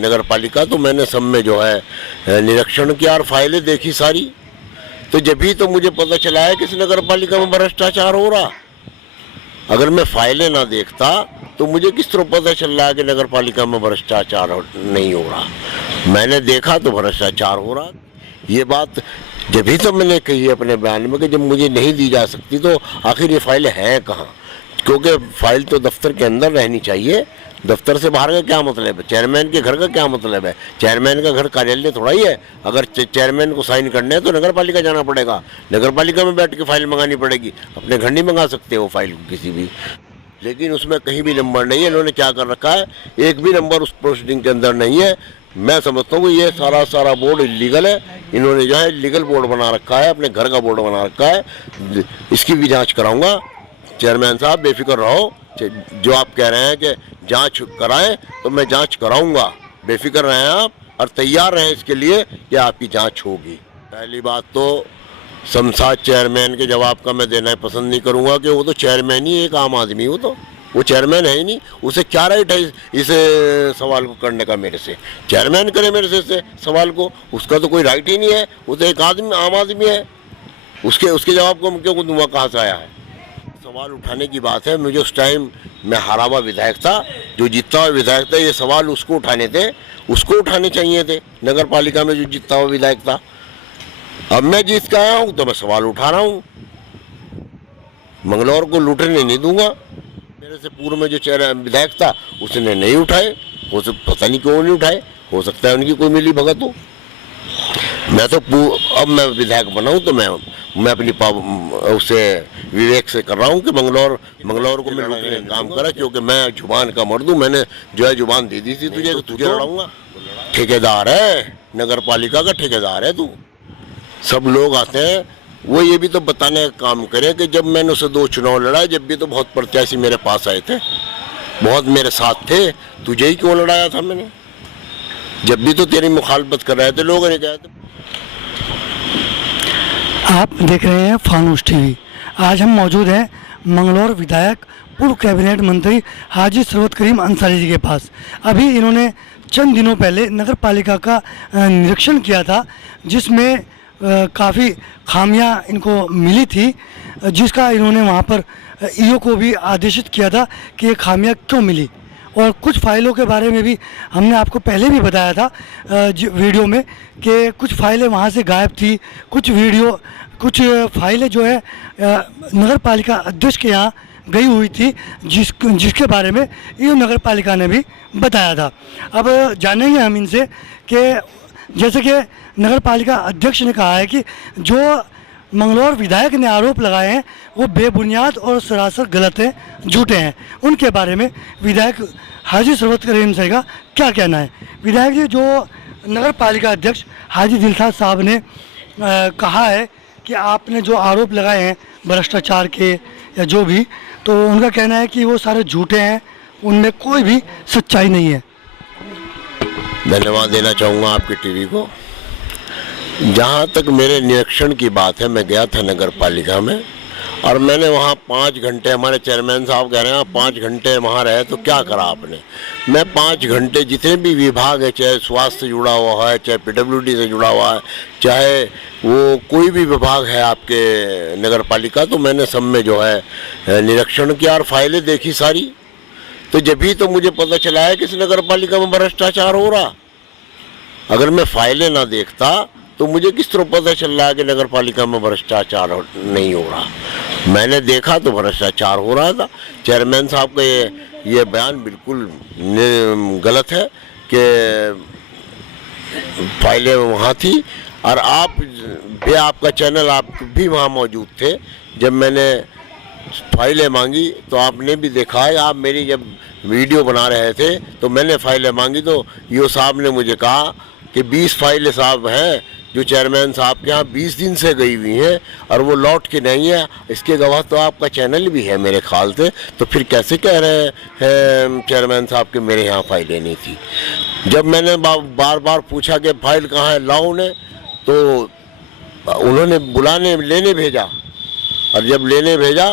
नगर पालिका, तो मैंने सब में जो है निरीक्षण किया और फाइलें देखी सारी। तो जब भी तो मुझे पता चला है कि इस नगर पालिका में भ्रष्टाचार हो रहा। अगर मैं फाइलें ना देखता तो मुझे किस तरह पता चल रहा है कि नगर पालिका में भ्रष्टाचार नहीं हो रहा। मैंने देखा तो भ्रष्टाचार हो रहा। ये बात जब भी तो मैंने कही है अपने बयान में कि जब मुझे नहीं दी जा सकती तो आखिर ये फाइलें हैं कहाँ, क्योंकि फाइल तो दफ्तर के अंदर रहनी चाहिए। दफ्तर से बाहर का क्या मतलब है? चेयरमैन के घर का क्या मतलब है? चेयरमैन का घर कार्यालय थोड़ा ही है। अगर चेयरमैन को साइन करने हैं तो नगर पालिका जाना पड़ेगा, नगर पालिका में बैठ के फाइल मंगानी पड़ेगी। अपने घर नहीं मंगा सकते वो फाइल किसी भी। लेकिन उसमें कहीं भी नंबर नहीं है। इन्होंने क्या कर रखा है, एक भी नंबर उस प्रोसीडिंग के अंदर नहीं है। मैं समझता हूँ कि ये सारा बोर्ड इलीगल है। इन्होंने जो है लीगल बोर्ड बना रखा है, अपने घर का बोर्ड बना रखा है। इसकी भी जाँच कराऊँगा। चेयरमैन साहब बेफिक्र रहो, जो आप कह रहे हैं कि जांच कराएं तो मैं जांच कराऊंगा। बेफिक्र रहें आप और तैयार रहें इसके लिए कि आपकी जांच होगी। पहली बात तो शमशाद चेयरमैन के जवाब का मैं देना पसंद नहीं करूंगा कि वो तो चेयरमैन ही एक आम आदमी, वो चेयरमैन है ही नहीं। उसे क्या राइट है इस सवाल को करने का मेरे से? चेयरमैन करे मेरे से सवाल को, उसका तो कोई राइट ही नहीं है। वो तो एक आदमी आम आदमी है। उसके जवाब को क्यों दूंगा? कहाँ से आया है? सवाल उठाने की बात है। मुझे उस टाइम मैं हारा हुआ विधायक था, जो जीता हुआ विधायक था। ये सवाल उसको उठाने थे, उसको उठाने चाहिए थे। नगर पालिका में जो जीता हुआ विधायक था। अब मैं जीत के आया हूँ तो मैं सवाल उठा रहा हूँ। मंगलौर को लूटने नहीं दूंगा। मेरे से पूर्व में जो विधायक था उसने नहीं उठाए, पता नहीं क्यों नहीं उठाए। हो सकता है उनकी कोई मिली भगत हो। मैं तो अब मैं विधायक बना हूँ तो मैं अपनी उससे विवेक से कर रहा हूँ कि मंगलौर को मैं लूटने का काम करा, क्योंकि मैं जुबान का मर्द हूँ। मैंने जो है जुबान दे दी थी तुझे, तो तुझे लड़ाऊंगा। ठेकेदार है, नगर पालिका का ठेकेदार है तू। सब लोग आते हैं, वो ये भी तो बताने का काम करे कि जब मैंने उसे 2 चुनाव लड़ाए, जब भी तो बहुत प्रत्याशी मेरे पास आए थे, बहुत मेरे साथ थे। तुझे ही क्यों लड़ाया था मैंने? जब भी तो तेरी मुखालफत कर रहे थे लोगों ने कहा था। आप देख रहे हैं फानूस टीवी। आज हम मौजूद हैं मंगलौर विधायक पूर्व कैबिनेट मंत्री हाजी सरवत करीम अंसारी जी के पास। अभी इन्होंने चंद दिनों पहले नगर पालिका का निरीक्षण किया था, जिसमें काफ़ी खामियां इनको मिली थी, जिसका इन्होंने वहां पर ईओ को भी आदेशित किया था कि ये खामियां क्यों मिली। और कुछ फाइलों के बारे में भी हमने आपको पहले भी बताया था वीडियो में कि कुछ फाइलें वहाँ से गायब थी। कुछ फाइलें जो है नगर पालिका अध्यक्ष के यहाँ गई हुई थी, जिसके बारे में ये नगर पालिका ने भी बताया था। अब जानेंगे हम इनसे कि जैसे कि नगर पालिका अध्यक्ष ने कहा है कि जो मंगलौर विधायक ने आरोप लगाए हैं वो बेबुनियाद और सरासर गलत हैं, झूठे हैं। उनके बारे में विधायक हाजी सरवत करीम साहब का क्या कहना है? विधायक जी, जो नगर पालिका अध्यक्ष हाजी दिलशाद साहब ने कहा है कि आपने जो आरोप लगाए हैं भ्रष्टाचार के या जो भी, तो उनका कहना है कि वो सारे झूठे हैं, उनमें कोई भी सच्चाई नहीं है। धन्यवाद देना चाहूँगा आपके टीवी को। जहाँ तक मेरे निरीक्षण की बात है, मैं गया था नगर पालिका में और मैंने वहाँ 5 घंटे, हमारे चेयरमैन साहब कह रहे हैं 5 घंटे वहाँ रहे तो क्या करा आपने? मैं 5 घंटे जितने भी विभाग है, चाहे स्वास्थ्य से जुड़ा हुआ है, चाहे PWD से जुड़ा हुआ है, चाहे वो कोई भी विभाग है आपके नगर पालिका, तो मैंने सब में जो है निरीक्षण किया और फाइलें देखी सारी। तो जब भी तो मुझे पता चला है कि इस नगर पालिका में भ्रष्टाचार हो रहा। अगर मैं फाइलें ना देखता तो मुझे किस तरह पता चल रहा है कि नगर पालिका में भ्रष्टाचार नहीं हो रहा। मैंने देखा तो भ्रष्टाचार हो रहा था। चेयरमैन साहब का ये बयान बिल्कुल गलत है कि फाइलें वहाँ थी और आपका चैनल आप भी वहाँ मौजूद थे। जब मैंने फाइलें मांगी तो आपने भी देखा है। आप मेरी जब वीडियो बना रहे थे तो मैंने फाइलें मांगी तो ईओ साहब ने मुझे कहा कि 20 फाइलें साहब हैं जो चेयरमैन साहब के यहाँ 20 दिन से गई हुई हैं और वो लौट के नहीं है। इसके गवाह तो आपका चैनल भी है मेरे ख्याल से। तो फिर कैसे कह रहे हैं चेयरमैन साहब कि मेरे यहाँ फाइलें नहीं थी? जब मैंने बार बार पूछा कि फाइल कहाँ है लाओ ने, तो उन्होंने लेने भेजा और जब लेने भेजा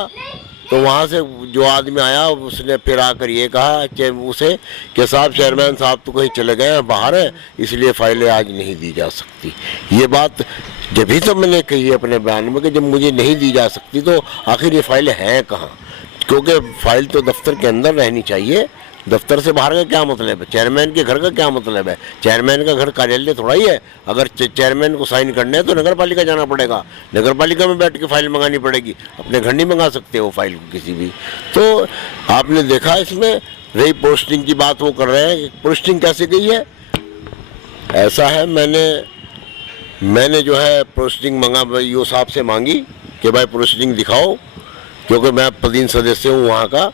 तो वहाँ से जो आदमी आया उसने फिर आकर ये कहा कि उसे कि साहब चेयरमैन साहब तो कहीं चले गए हैं, बाहर है, इसलिए फाइलें आज नहीं दी जा सकती। ये बात जब ही तो मैंने कही अपने बयान में कि जब मुझे नहीं दी जा सकती तो आखिर ये फाइलें हैं कहाँ, क्योंकि फाइल तो दफ्तर के अंदर रहनी चाहिए। दफ्तर से बाहर का क्या मतलब है, चेयरमैन के घर का क्या मतलब है? चेयरमैन का घर कार्यालय थोड़ा ही है। अगर चेयरमैन को साइन करने हैं तो नगर पालिका जाना पड़ेगा, नगर पालिका में बैठ के फाइल मंगानी पड़ेगी, अपने घर नहीं मंगा सकते वो फाइल किसी भी। तो आपने देखा इसमें रही पोस्टिंग की बात, वो कर रहे हैं पोस्टिंग कैसे गई है। ऐसा है, मैंने जो है पोस्टिंग मंगा ईओ साहब से मांगी कि भाई पोस्टिंग दिखाओ, क्योंकि मैं पदीन सदस्य हूँ वहाँ का,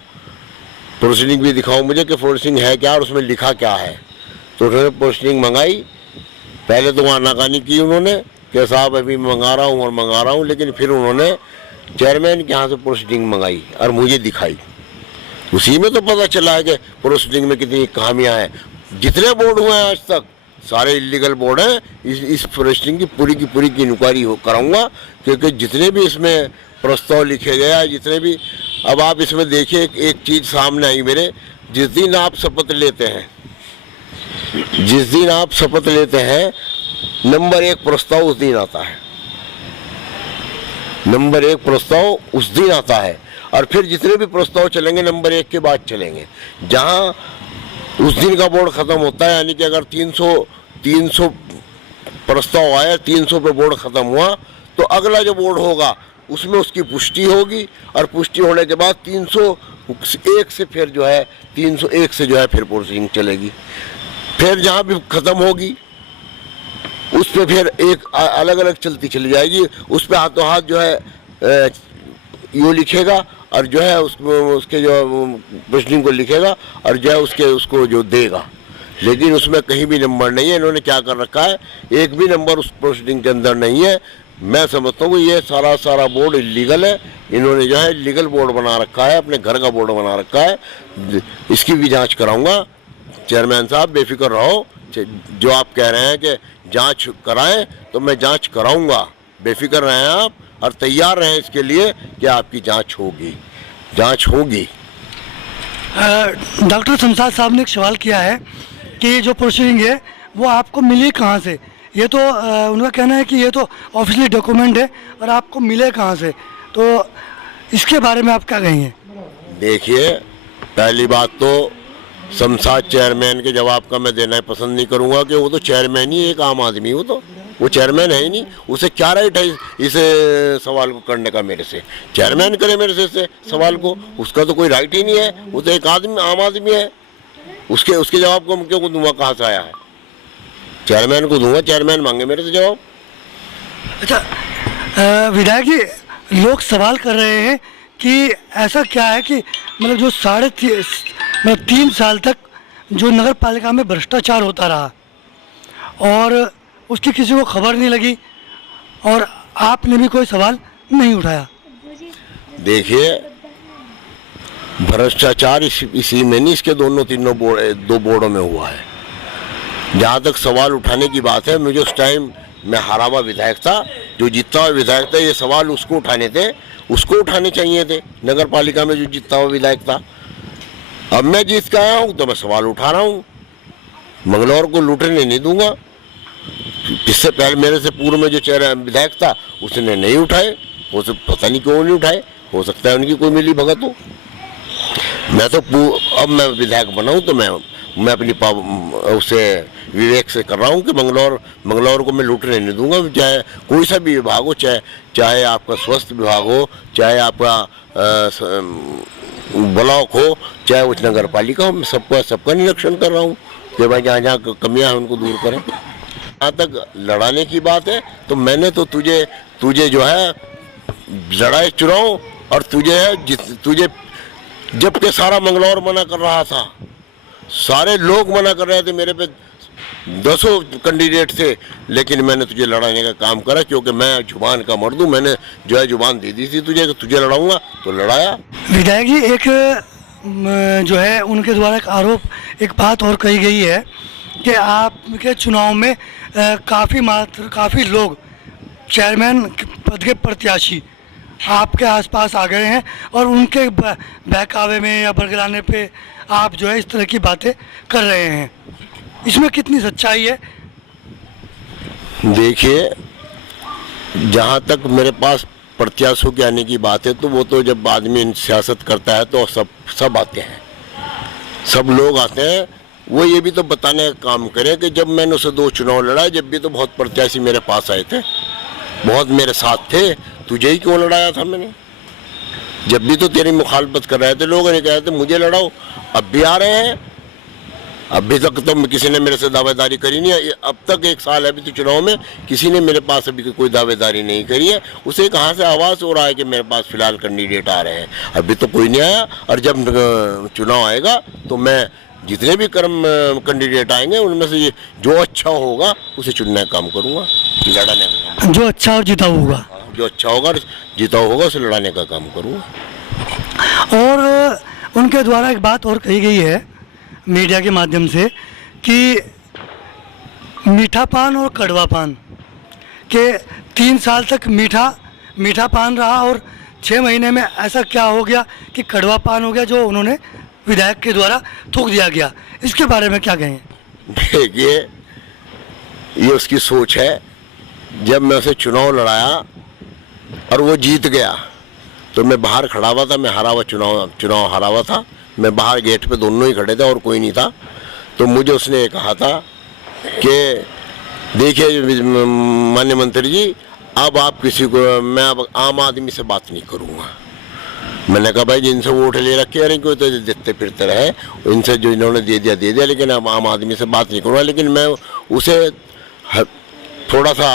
पोस्टिंग भी दिखाओ मुझे कि पोस्टिंग है क्या और उसमें लिखा क्या है। तो उन्होंने पोस्टिंग मंगाई, पहले तो वहाँ नाकानी की उन्होंने कि साहब अभी मंगा रहा हूँ, लेकिन फिर उन्होंने चेयरमैन के यहाँ से पोस्टिंग मंगाई और मुझे दिखाई। उसी में तो पता चला है कि पोस्टिंग में कितनी खामियाँ हैं। जितने बोर्ड हुए हैं आज तक सारे इलीगल बोर्ड हैं। इस पोस्टिंग की पूरी की इंक्वायरी कराऊंगा, क्योंकि जितने भी इसमें प्रस्ताव लिखे गए, जितने भी, अब आप इसमें देखिए एक चीज़ सामने आई मेरे, जिस दिन आप शपथ लेते हैं नंबर 1 प्रस्ताव उस दिन आता है, नंबर 1 प्रस्ताव उस दिन आता है, और फिर जितने भी प्रस्ताव चलेंगे नंबर 1 के बाद चलेंगे। जहाँ उस दिन का बोर्ड ख़त्म होता है, यानी कि अगर 300 प्रस्ताव आया, 300 पे बोर्ड ख़त्म हुआ, तो अगला जो बोर्ड होगा उसमें उसकी पुष्टि होगी, और पुष्टि होने के बाद 301 से फिर जो है 301 से जो है फिर पोस्टिंग चलेगी। फिर जहाँ भी ख़त्म होगी उस पर फिर एक अलग अलग चलती चली जाएगी। उस पर हाथों हाथ जो है यूँ लिखेगा, और जो है उसके जो पोस्टिंग को लिखेगा, और जो है उसको जो देगा, लेकिन उसमें कहीं भी नंबर नहीं है। इन्होंने क्या कर रखा है, एक भी नंबर उस पोस्टिंग के अंदर नहीं है। मैं समझता हूँ ये सारा बोर्ड इलीगल है। इन्होंने जो है लीगल बोर्ड बना रखा है, अपने घर का बोर्ड बना रखा है। इसकी भी जांच कराऊंगा। चेयरमैन साहब बेफिक्र रहो, जो आप कह रहे हैं कि जांच कराएं, तो मैं जांच कराऊंगा। बेफिक्र रहें आप, और तैयार रहें इसके लिए कि आपकी जांच होगी। डॉक्टर शमशाद साहब ने एक सवाल किया है कि जो प्रोसीडिंग है वो आपको मिली कहाँ से। ये तो उनका कहना है कि ये तो ऑफिशियली डॉक्यूमेंट है, और आपको मिले कहाँ से, तो इसके बारे में आप क्या कहेंगे? देखिए, पहली बात तो शमशाद चेयरमैन के जवाब का मैं देना पसंद नहीं करूंगा कि वो तो चेयरमैन ही एक आम आदमी, वो चेयरमैन है ही नहीं। उसे क्या राइट है इस सवाल को करने का मेरे से? चेयरमैन करे मेरे से इस सवाल को, उसका तो कोई राइट ही नहीं है। वो तो एक आम आदमी है। उसके जवाब को क्यों दूंगा? कहाँ से आया है? चेयरमैन को दूंगा, चेयरमैन मांगे मेरे से जवाब। अच्छा विधायक जी, लोग सवाल कर रहे हैं कि ऐसा क्या है कि मतलब जो 3 साल तक जो नगर पालिका में भ्रष्टाचार होता रहा और उसकी किसी को खबर नहीं लगी, और आपने भी कोई सवाल नहीं उठाया। देखिए, भ्रष्टाचार इसी में नहीं, इसके दो बोर्डों में हुआ है। जहाँ तक सवाल उठाने की बात है, मुझे उस टाइम मैं हारा हुआ विधायक था, जो जीता हुआ विधायक था, ये सवाल उसको उठाने चाहिए थे, नगर पालिका में जो जीता हुआ विधायक था। अब मैं जीत के आया हूँ तो मैं सवाल उठा रहा हूँ। मंगलौर को लूटने नहीं दूंगा। इससे पहले मेरे से पूर्व में जो विधायक था उसने नहीं उठाए, वो सब पता नहीं क्यों नहीं उठाए। हो सकता है उनकी कोई मिली भगत हो। मैं तो अब मैं विधायक बना हूँ तो मैं अपनी उसे विवेक से कर रहा हूँ कि मंगलौर को मैं लूटने नहीं दूंगा। चाहे कोई सा भी विभाग हो, चाहे आपका स्वास्थ्य विभाग हो, चाहे आपका ब्लॉक हो, चाहे उस नगर पालिका हो, मैं सबका निरीक्षण कर रहा हूँ कि भाई जहाँ कमियाँ हैं उनको दूर करें। जहाँ तक लड़ाने की बात है तो मैंने तो तुझे जो है लड़ाई चुनाव, और तुझे जबकि सारा मंगलौर मना कर रहा था, सारे लोग मना कर रहे थे, मेरे पे 10 कैंडिडेट थे, लेकिन मैंने तुझे लड़ाने का काम करा, क्योंकि मैं जुबान का मर्द हूँ। मैंने जो है जुबान दे दी थी तुझे लड़ाऊंगा, तो लड़ाया। विधायक जी, एक जो है उनके द्वारा एक आरोप, एक बात और कही गई है कि आपके चुनाव में काफ़ी लोग चेयरमैन पद के प्रत्याशी आपके आसपास आ गए हैं और उनके बहकावे में या बरगलाने पे आप जो है इस तरह की बातें कर रहे हैं, इसमें कितनी सच्चाई है? देखिए, जहाँ तक मेरे पास प्रत्याशियों के आने की बात है तो वो तो जब आदमी सियासत करता है तो सब आते हैं, सब लोग आते हैं। वो ये भी तो बताने का काम करें कि जब मैंने उसे 2 चुनाव लड़ाए, जब भी तो बहुत प्रत्याशी मेरे पास आए थे, बहुत मेरे साथ थे। तुझे ही क्यों लड़ाया था मैंने? जब भी तो तेरी मुखालफत कर रहे थे, लोगों ने कहा था मुझे लड़ाओ, अब भी आ रहे हैं। अभी तक तो किसी ने मेरे से दावेदारी करी नहीं है। अब तक 1 साल है अभी तो चुनाव में, किसी ने मेरे पास अभी कोई दावेदारी नहीं करी है। उसे कहाँ से आवाज़ हो रहा है कि मेरे पास फिलहाल कैंडिडेट आ रहे हैं? अभी तो कोई नहीं आया। और जब चुनाव आएगा तो मैं जितने भी कैंडिडेट आएंगे उनमें से जो अच्छा होगा उसे चुनने का काम करूँगा, लड़ाने का काम। जो अच्छा और जीता होगा, जो अच्छा होगा जीता होगा उसे लड़ाने का काम करूँगा। और उनके द्वारा एक बात और कही गई है मीडिया के माध्यम से कि मीठा पान और कड़वा पान के 3 साल तक मीठा पान रहा और 6 महीने में ऐसा क्या हो गया कि कड़वा पान हो गया, जो उन्होंने विधायक के द्वारा थूक दिया गया। इसके बारे में क्या कहें? देखिए, ये उसकी सोच है। जब मैं उसे चुनाव लड़ाया और वो जीत गया तो मैं बाहर खड़ा हुआ था, मैं हरा हुआ चुनाव हरा हुआ था, मैं बाहर गेट पे दोनों ही खड़े थे और कोई नहीं था। तो मुझे उसने ये कहा था कि देखिए माननीय मंत्री जी, अब आप किसी को, मैं अब आम आदमी से बात नहीं करूँगा। मैंने कहा भाई जिनसे वोट ले रखे हैं कोई तो देते फिरते रहे, इनसे जो इन्होंने दे दिया, लेकिन अब आम आदमी से बात नहीं करूँगा। लेकिन मैं उसे थोड़ा सा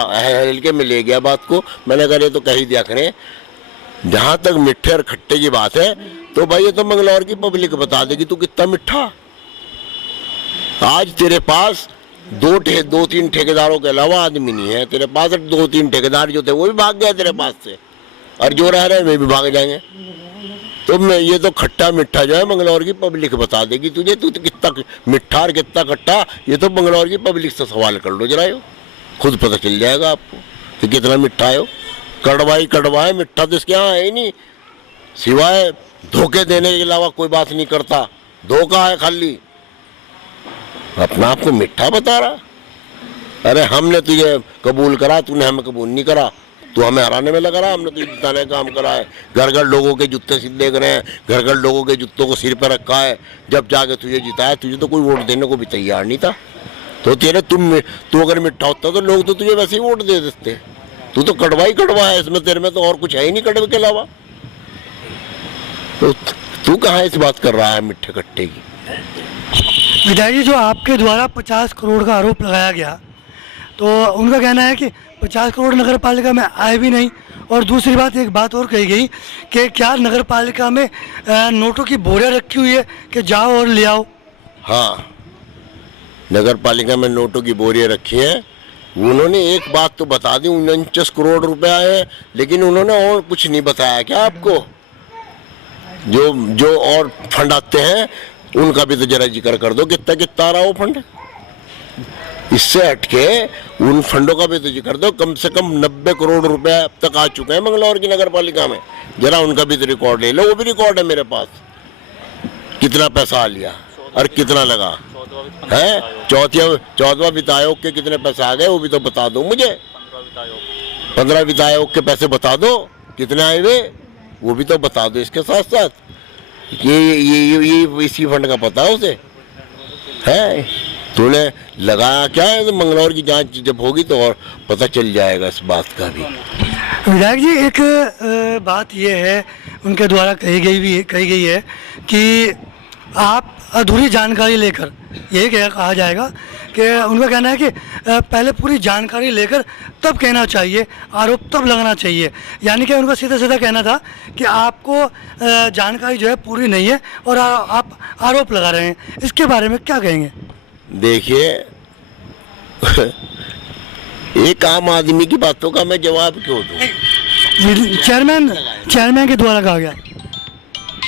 हल्के में ले गया बात को। मैंने कहा ये तो कह ही दिया करें। जहाँ तक मिठे और खट्टे की बात है तो भाई ये तो मंगलौर की पब्लिक बता देगी तू कितना मिठा। आज तेरे पास 2-3 ठेकेदारों के अलावा आदमी नहीं है। तेरे पास 2-3 ठेकेदार जो थे वो भी भाग गए तेरे पास से, और जो रह रहे हैं वे भी भाग जाएंगे। तो मैं ये तो खट्टा मिठा जो है मंगलौर की पब्लिक बता देगी तुझे, तू तो कितना मिठा और कितना खट्टा, ये तो मंगलौर की पब्लिक से सवाल कर लो जरा, खुद पता चल जाएगा आपको कि कितना मिठा है। कड़वा है, मिठा तो इसके यहाँ है ही नहीं। सिवाय धोखे देने के अलावा कोई बात नहीं करता, धोखा है खाली। अपना आपको मिठा बता रहा। अरे हमने तुझे कबूल करा, तूने हमें कबूल नहीं करा। तू हमें हराने में लगा रहा, हमने तुझे जिताने का काम करा है। घर लोगों के जूते सीधे करे हैं, घर लोगों के जूतों को सिर पर रखा है, जब जाके तुझे जिताया। तुझे तो कोई वोट देने को भी तैयार नहीं था। तो तू अगर मिठा होता तो लोग तो तुझे वैसे ही वोट दे देते। तू तो कड़वा ही कड़वा है, इसमें तेरे में तो और कुछ है ही नहीं कड़वे के अलावा। तो तू कहाँ इस बात कर रहा है मिठे खट्टे की? विधायक जी, जो आपके द्वारा 50 करोड़ का आरोप लगाया गया, तो उनका कहना है कि 50 करोड़ नगर पालिका में आए भी नहीं। और दूसरी बात, एक बात और कही गई कि क्या नगर पालिका में नोटों की बोरियां रखी हुई है कि जाओ और ले आओ। हाँ, नगर पालिका में नोटों की बोरियां रखी हैं। उन्होंने एक बात तो बता दी, 49 करोड़ रुपया है, लेकिन उन्होंने और कुछ नहीं बताया क्या आपको? जो और फंड आते हैं उनका भी तो जरा जिक्र कर दो, कितना कितना आ रहा वो फंड। इससे हटके उन फंडों का भी तो जिक्र दो। कम से कम 90 करोड़ रुपए अब तक आ चुके हैं मंगलौर की नगर पालिका में, जरा उनका भी तो रिकॉर्ड ले लो। वो भी रिकॉर्ड है मेरे पास, कितना पैसा आ लिया और कितना लगा है। 14वां वित्त आयोग के कितने पैसे आ गए वो भी तो बता दो मुझे। 15 वित्त आयोग के पैसे बता दो कितने आए हुए, वो भी तो बता दो। इसके साथ साथ ये इसी फंड का पता है उसे है। तूने लगाया क्या है? तो मंगलौर की जांच जब होगी तो और पता चल जाएगा इस बात का भी। विधायक जी, एक बात ये है उनके द्वारा कही गई है कि आप अधूरी जानकारी लेकर, यही कहा जाएगा कि उनका कहना है कि पहले पूरी जानकारी लेकर तब कहना चाहिए, आरोप तब लगाना चाहिए। यानी कि उनका सीधा सीधा कहना था कि आपको जानकारी जो है पूरी नहीं है और आप आरोप लगा रहे हैं। इसके बारे में क्या कहेंगे? देखिए, एक आम आदमी की बातों का मैं जवाब क्यों दूं? चेयरमैन के द्वारा कहा गया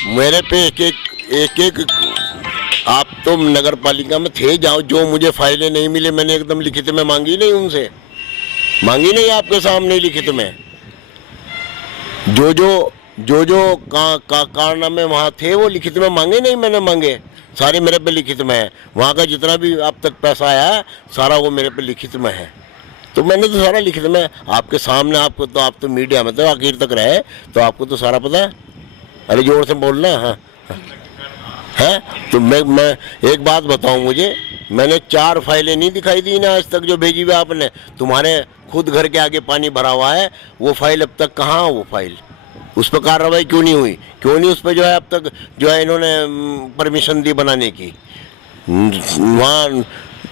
मेरे पे एक आप तो नगर पालिका में थे, जाओ, जो मुझे फाइलें नहीं मिले मैंने एकदम लिखित में मांगी नहीं, उनसे मांगी नहीं, आपके सामने लिखित में। जो कारनामे वहाँ थे वो लिखित में मांगे नहीं, मैंने मांगे, सारे मेरे पे लिखित में है। वहाँ का जितना भी अब तक पैसा आया है सारा वो मेरे पे लिखित में है, तो मैंने तो सारा लिखित में आपके सामने, आपको तो, आप तो मीडिया में तो आखिर तक रहे तो आपको तो सारा पता है। अरे जोर से बोलना। हाँ है तो मैं एक बात बताऊं, मुझे मैंने 4 फाइलें नहीं दिखाई दी ना आज तक जो भेजी हुई आपने। तुम्हारे खुद घर के आगे पानी भरा हुआ है, वो फाइल अब तक कहाँ, वो फाइल उस पर कार्रवाई क्यों नहीं हुई, क्यों नहीं उस पर जो है अब तक जो है इन्होंने परमिशन दी बनाने की। वहाँ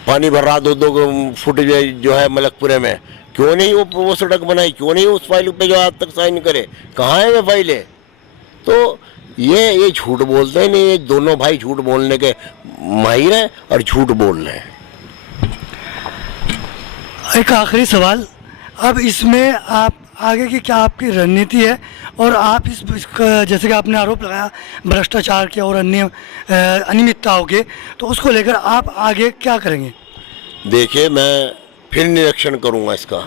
पानी भर रहा 2-2 फुट जो है मलकपुरे में, क्यों नहीं वो सड़क बनाई, क्यों नहीं उस फाइल पे जो आज तक साइन करे, कहाँ है वो फाइलें। तो ये झूठ बोलते हैं, नहीं ये दोनों भाई झूठ बोलने के माहिर हैं और झूठ बोल रहे हैं। एक आखिरी सवाल, अब इसमें आप आगे की क्या आपकी रणनीति है, और आप इसका जैसे कि आपने आरोप लगाया भ्रष्टाचार के और अन्य अनियमितताओं के, तो उसको लेकर आप आगे क्या करेंगे? देखिए मैं फिर निरीक्षण करूंगा इसका,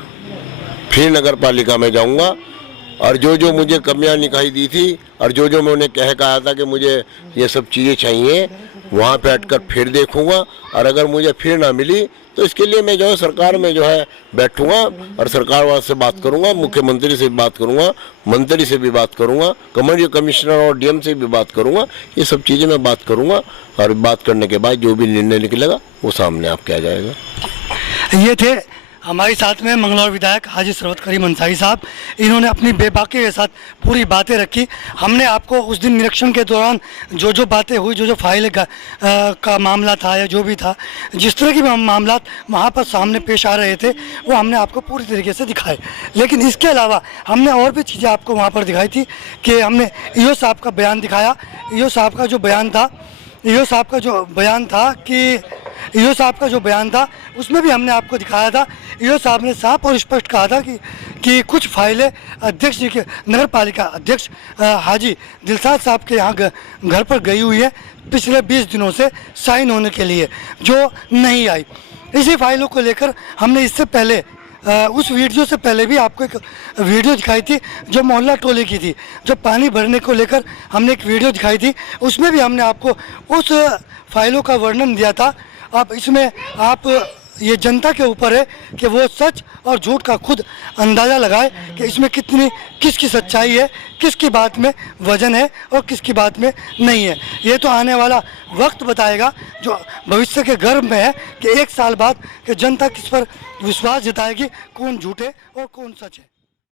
फिर नगर पालिका में जाऊंगा और जो मुझे कमियां दिखाई दी थी और जो मैं उन्हें कहा था कि मुझे ये सब चीज़ें चाहिए, वहाँ पे हटकर फिर देखूंगा। और अगर मुझे फिर ना मिली तो इसके लिए मैं जो है सरकार में जो है बैठूंगा और सरकार वाले से बात करूंगा, मुख्यमंत्री से भी बात करूंगा, मंत्री से भी बात करूंगा, कमिश्नर और डीएम से भी बात करूंगा। ये सब चीज़ें मैं बात करूंगा और बात करने के बाद जो भी निर्णय निकलेगा वो सामने आपके आ जाएगा। ये थे हमारे साथ में मंगलौर विधायक हाजी सरवत करीम अंसारी साहब। इन्होंने अपनी बेबाकी के साथ पूरी बातें रखी। हमने आपको उस दिन निरीक्षण के दौरान जो बातें हुई, जो फाइल का मामला था या जो भी था, जिस तरह की मामला वहाँ पर सामने पेश आ रहे थे, वो हमने आपको पूरी तरीके से दिखाए। लेकिन इसके अलावा हमने और भी चीज़ें आपको वहाँ पर दिखाई थी कि हमने ईओ साहब का बयान दिखाया। ईओ साहब का जो बयान था उसमें भी हमने आपको दिखाया था। ईओ साहब ने साफ और स्पष्ट कहा था कि कुछ फाइलें अध्यक्ष जी के, नगर पालिका अध्यक्ष हाजी दिलशाद साहब के यहाँ घर पर गई हुई है पिछले 20 दिनों से साइन होने के लिए, जो नहीं आई। इसी फाइलों को लेकर हमने इससे पहले उस वीडियो से पहले भी आपको एक वीडियो दिखाई थी जो मोहल्ला टोले की थी, जो पानी भरने को लेकर हमने एक वीडियो दिखाई थी। उसमें भी हमने आपको उस फाइलों का वर्णन दिया था। अब इसमें आप ये जनता के ऊपर है कि वो सच और झूठ का खुद अंदाज़ा लगाए कि इसमें किसकी सच्चाई है, किसकी बात में वजन है और किसकी बात में नहीं है। ये तो आने वाला वक्त बताएगा, जो भविष्य के गर्भ में है कि 1 साल बाद कि जनता किस पर विश्वास जताएगी, कौन झूठ है और कौन सच है।